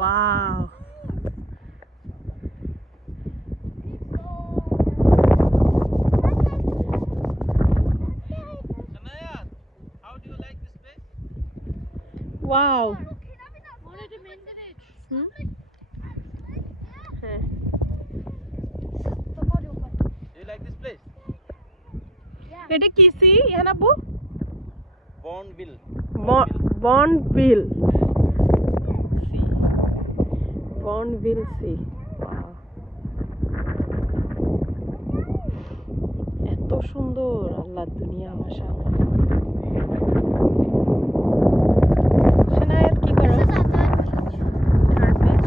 Wow. How do you like this place? Wow. Do you like this place? এটা কি sea ইয়ানাবু? Bonneville. Bonneville. Sea. Bonneville sea. Wow. এত সুন্দর আল্লাহর দুনিয়া মাশাআল্লাহ। শোনায়াত কি করো? Third page.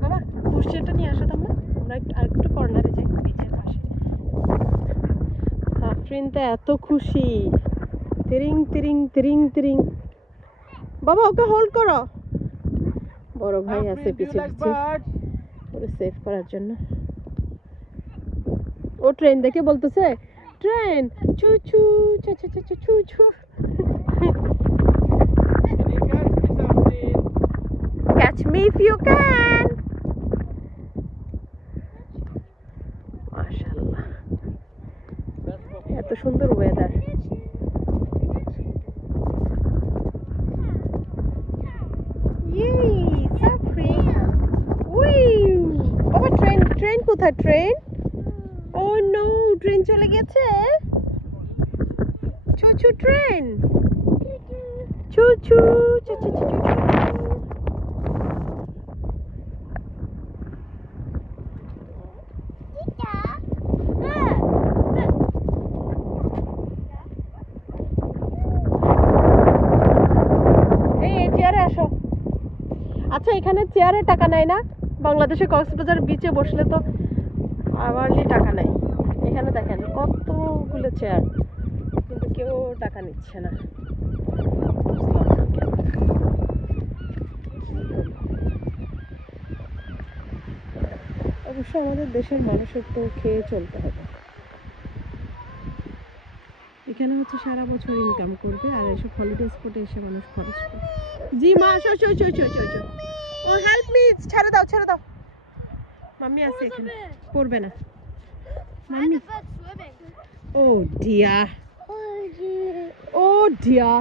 বাবা পুষ্টিটা নিয়ে আসো তোমরা। আমরা আরেকটু কর্নারে যাই বিচের পাশে। সাফরিন তো এত খুশি। তিরিং তিরিং তিরিং তিরিং। বাবা ওকে হোল্ড করো। বড় ভাই আছে পিছে পিছে ওরে সেভ করার জন্য। ও ট্রেন দেখে বলতেছে ট্রেন চু চু চু চু চু চু চু। Catch me if you can. মাশাআল্লাহ এত সুন্দর ওয়েদার। Yay, Saffron. Wee. বাবা ট্রেন কোথায় ট্রেন? Oh no, ট্রেন চলে গেছে। চু ট্রেন। চু চু চু চু চু চু। আচ্ছা এখানে চেয়ারে টাকা নেয় না? বাংলাদেশে কক্সবাজার বিচে বসলে তো আওয়ারলি টাকা নেয়। এখানে দেখেন কতগুলো চেয়ার কিন্তু কেউ টাকা নিচ্ছে না। অবশ্য আমাদের দেশের মানুষের তো খেয়ে চলতে হবে। এখানে হচ্ছে সারা বছর ইনকাম করবে আর এসব হলিডে স্পটে এসে মানুষ খরচ করে। জি মা আসো আসো আসো আসো আসো। ও হেল্প মি, ছেড়ে দাও ছেড়ে দাও। মাম্মি আছে এখানে পড়বে না mummy. Oh dear oh dear.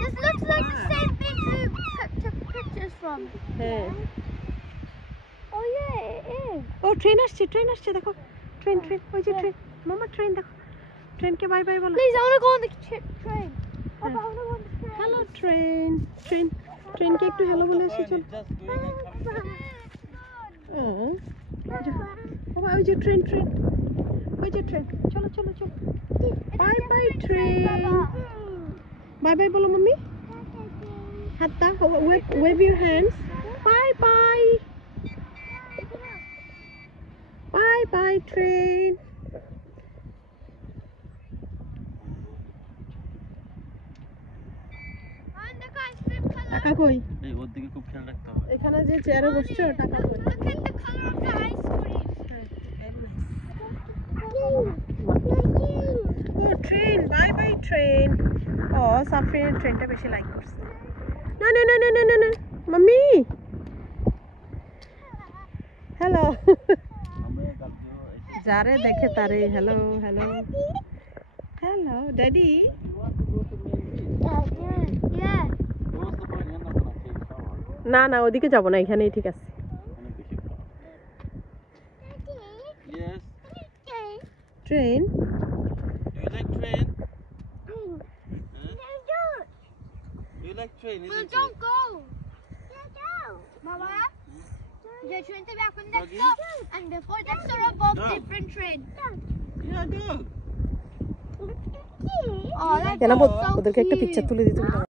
This looks like the same thing you took pictures from. হ্যাঁ Oh yeah, it is. ও ট্রেন আসছে দেখো। ট্রেন ওই যে ট্রেন মামা ট্রেন দেখো। ট্রেনকে বাই বাই বলো। Please, I want to go on the train. Papa, I want to go on the train. Hello ট্রেনকে একটু হ্যালো বলে আসি চল। বাবা ওই যে ট্রেন ওই যে ট্রেন চলো চলো চলো। By bye train. Bye bye বলো মাম্মি। হাত দাও wave your hands. Bye bye bye bye train. টাকা কই? এই ওর দিকে খুব খেয়াল রাখতে হবে। এখানে যে চেয়ারে বসছো টাকা কই? Look at the color of the ice cream. ও ট্রেন বাই বাই ট্রেন। ও সাফরিন ট্রেনটা বেশি লাইক করছে। না না না না না না মাম্মি হ্যালো। যারে দেখে তারে hello hello hello daddy. Yeah. না না ওদিকে যাব না এখানেই ঠিক আছে। Yes. Train Do you like train? Do you like train? Well, Isn't don't it? go. Mama, the train to back on next stop, and before that stop above different train. Yeah, go. Oh, that's কেন so ওদেরকে একটা cute. Picture তুলে দিতে হবে।